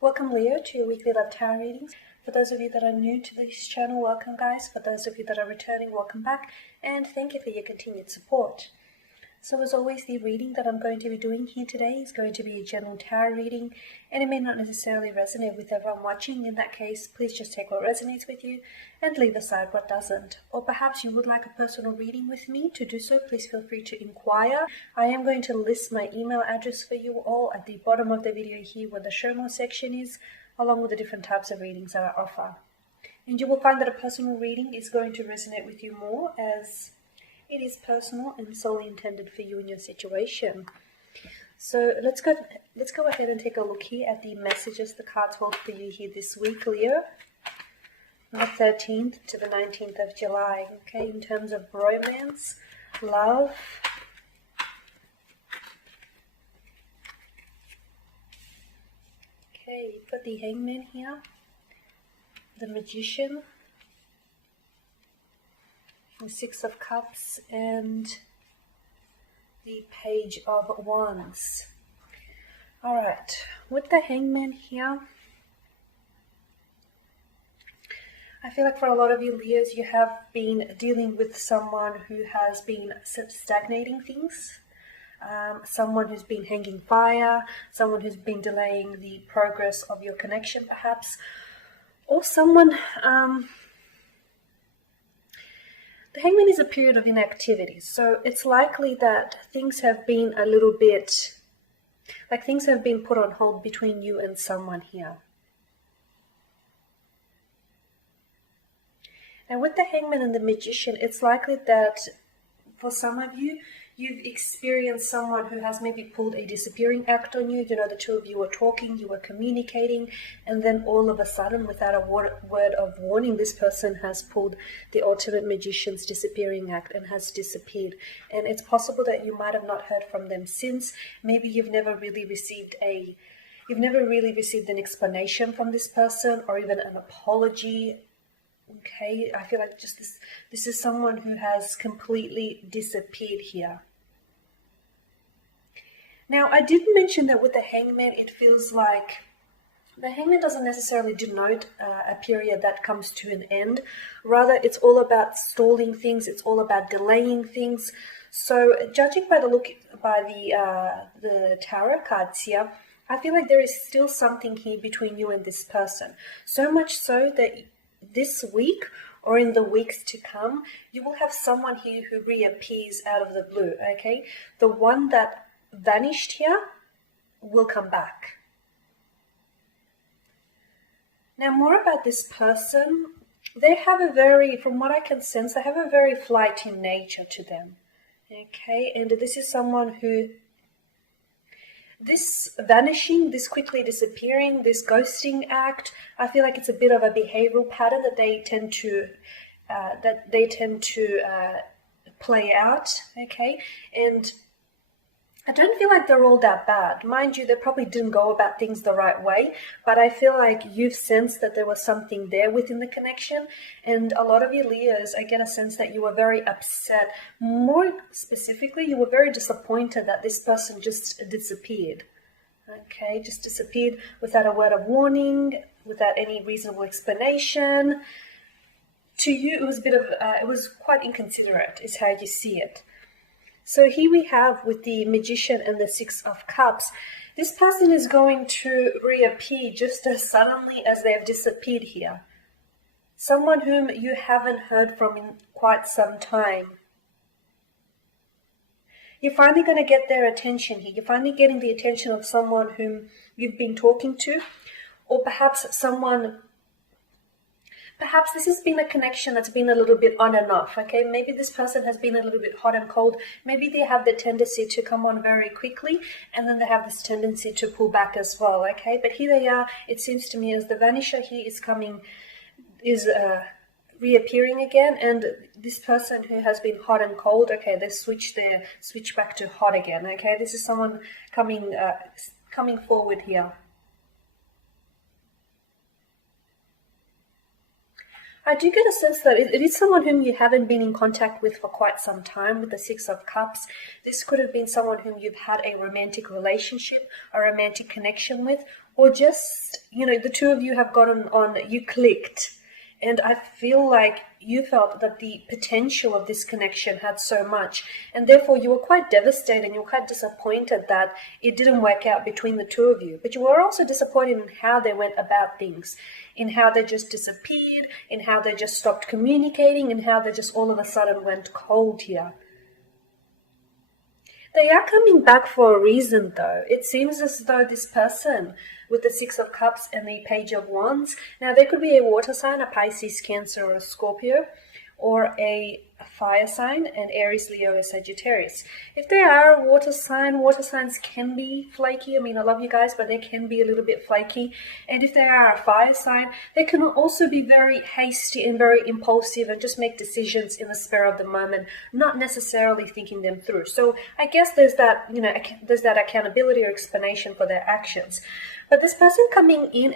Welcome, Leo, to your weekly love tarot readings. For those of you that are new to this channel, welcome, guys. For those of you that are returning, welcome back, and thank you for your continued support. So as always, the reading that I'm going to be doing here today is going to be a general tarot reading, and it may not necessarily resonate with everyone watching. In that case, please just take what resonates with you and leave aside what doesn't. Or perhaps you would like a personal reading with me. To do so, please feel free to inquire. I am going to list my email address for you all at the bottom of the video here where the show more section is, along with the different types of readings that I offer. And you will find that a personal reading is going to resonate with you more, as it is personal and solely intended for you and your situation. So let's go ahead and take a look here at the messages the cards hold for you here this week, Leo, from the 13th to the 19th of July. Okay, in terms of romance, love, okay, you've got the Hangman here, the Magician, the Six of Cups, and the Page of Wands. Alright, with the Hangman here, I feel like for a lot of you Leos, you have been dealing with someone who has been stagnating things, someone who's been hanging fire, someone who's been delaying the progress of your connection perhaps, or someone... The Hangman is a period of inactivity, so it's likely that things have been a little bit, like things have been put on hold between you and someone here. And with the Hangman and the Magician, it's likely that for some of you, you've experienced someone who has maybe pulled a disappearing act on you. You know, the two of you were talking, you were communicating, and then all of a sudden, without a word of warning, this person has pulled the ultimate magician's disappearing act and has disappeared. And it's possible that you might have not heard from them since. Maybe you've never really received an explanation from this person, or even an apology. Okay, I feel like just this is someone who has completely disappeared here. Now, I did mention that with the Hangman, it feels like the Hangman doesn't necessarily denote a period that comes to an end. Rather, it's all about stalling things. It's all about delaying things. So, judging by the tarot cards here, I feel like there is still something here between you and this person. So much so that this week or in the weeks to come, you will have someone here who reappears out of the blue, okay? The one that vanished here will come back. Now, more about this person. They have from what I can sense, they have a very flighty nature to them, okay? And this is someone who, this vanishing, this quickly disappearing, this ghosting act, I feel like it's a bit of a behavioral pattern that they tend to play out, okay? And I don't feel like they're all that bad. Mind you, they probably didn't go about things the right way, but I feel like you've sensed that there was something there within the connection, and a lot of you Leos, I get a sense that you were very upset. More specifically, you were very disappointed that this person just disappeared. Okay, just disappeared without a word of warning, without any reasonable explanation. To you, it was it was quite inconsiderate, is how you see it. So here we have with the Magician and the Six of Cups, this person is going to reappear just as suddenly as they have disappeared here. Someone whom you haven't heard from in quite some time. You're finally going to get their attention here. You're finally getting the attention of someone whom you've been talking to, or perhaps perhaps this has been a connection that's been a little bit on and off, okay? Maybe this person has been a little bit hot and cold. Maybe they have the tendency to come on very quickly, and then they have this tendency to pull back as well, okay? But here they are. It seems to me as the Vanisher here is reappearing again, and this person who has been hot and cold, okay, they switch back to hot again, okay? This is someone coming forward here. I do get a sense that it is someone whom you haven't been in contact with for quite some time with the Six of Cups. This could have been someone whom you've had a romantic relationship, a romantic connection with, or just, the two of you have gotten on, you clicked. And I feel like you felt that the potential of this connection had so much, and therefore you were quite devastated and you were quite disappointed that it didn't work out between the two of you. But you were also disappointed in how they went about things, in how they just disappeared, in how they just stopped communicating, and how they just all of a sudden went cold here. They are coming back for a reason, though. It seems as though this person with the Six of Cups and the Page of Wands, now they could be a water sign, a Pisces, Cancer, or a Scorpio, or a fire sign, and Aries, Leo, or Sagittarius. If they are a water signs can be flaky. I mean, I love you guys, but they can be a little bit flaky. And if they are a fire sign, they can also be very hasty and very impulsive and just make decisions in the spur of the moment, not necessarily thinking them through. So I guess there's that, there's that accountability or explanation for their actions. But this person coming in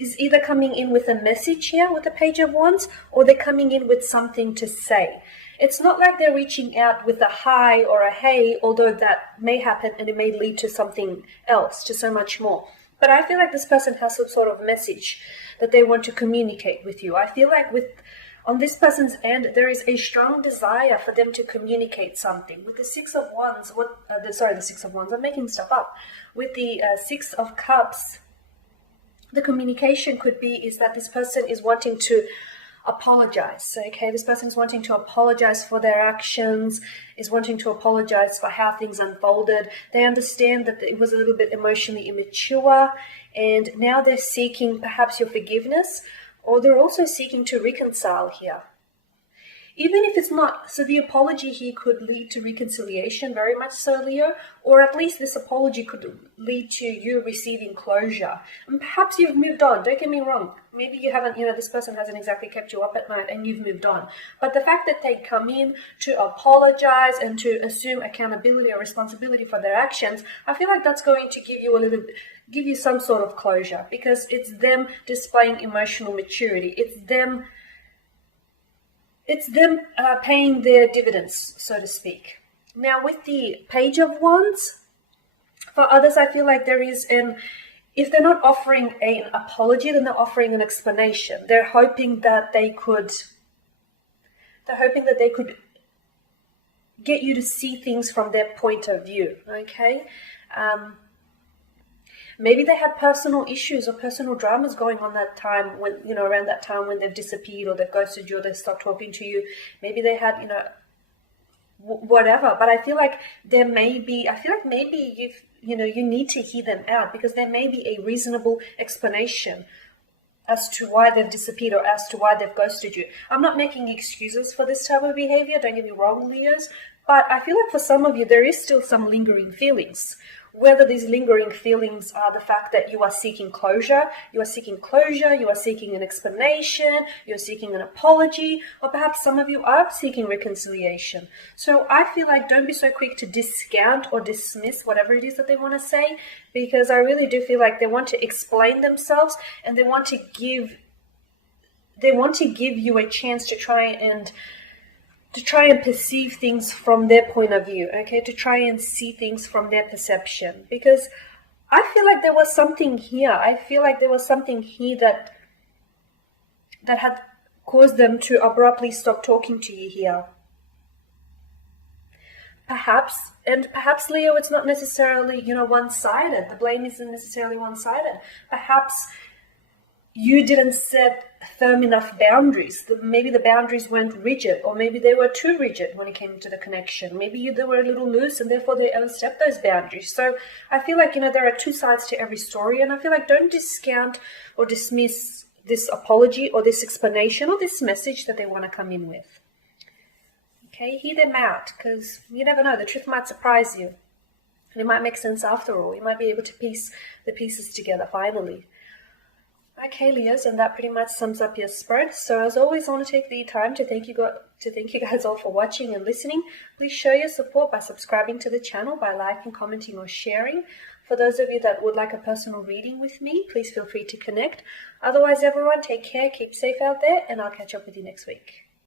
is either coming in with a message here with the Page of Wands, or they're coming in with something to say. It's not like they're reaching out with a hi or a hey, although that may happen and it may lead to something else, to so much more. But I feel like this person has some sort of message that they want to communicate with you. I feel like on this person's end, there is a strong desire for them to communicate something. With the Six of Wands, the Six of Wands, I'm making stuff up. With the Six of Cups, the communication could be is that this person is wanting to apologize. Okay, this person is wanting to apologize for their actions, is wanting to apologize for how things unfolded. They understand that it was a little bit emotionally immature, and now they're seeking perhaps your forgiveness, or they're also seeking to reconcile here. Even if it's not, so the apology here could lead to reconciliation, very much so, Leo, or at least this apology could lead to you receiving closure. And perhaps you've moved on, don't get me wrong. Maybe you haven't, this person hasn't exactly kept you up at night and you've moved on. But the fact that they come in to apologize and to assume accountability or responsibility for their actions, I feel like that's going to give you some sort of closure, because it's them displaying emotional maturity. It's them paying their dividends, so to speak. Now, with the Page of Wands, for others, I feel like there is if they're not offering an apology, then they're offering an explanation. They're hoping that they could get you to see things from their point of view, okay? Maybe they had personal issues or personal dramas going on that time when, around that time when they've disappeared or they've ghosted you or they've stopped talking to you. Maybe they had, whatever. But I feel like maybe you need to hear them out, because there may be a reasonable explanation as to why they've disappeared or as to why they've ghosted you. I'm not making excuses for this type of behavior, don't get me wrong, Leos, but I feel like for some of you, there is still some lingering feelings. Whether these lingering feelings are the fact that you are seeking closure, you are seeking an explanation, you're seeking an apology, or perhaps some of you are seeking reconciliation. So I feel like don't be so quick to discount or dismiss whatever it is that they want to say, because I really do feel like they want to explain themselves and they want to give you a chance to try and perceive things from their point of view, okay? To try and see things from their perception. Because I feel like there was something here. I feel like there was something here that had caused them to abruptly stop talking to you here. Perhaps, Leo, it's not necessarily, one-sided. The blame isn't necessarily one-sided. Perhaps you didn't set firm enough boundaries. Maybe the boundaries weren't rigid, or maybe they were too rigid when it came to the connection. Maybe they were a little loose and therefore they overstepped those boundaries. So I feel like, there are two sides to every story, and I feel like don't discount or dismiss this apology or this explanation or this message that they want to come in with. Okay, hear them out, because you never know, the truth might surprise you. And it might make sense after all. You might be able to piece the pieces together finally. Okay, Leos, and that pretty much sums up your spread. So as always, I want to take the time to thank you guys all for watching and listening. Please show your support by subscribing to the channel, by liking, commenting, or sharing. For those of you that would like a personal reading with me, please feel free to connect. Otherwise, everyone, take care, keep safe out there, and I'll catch up with you next week.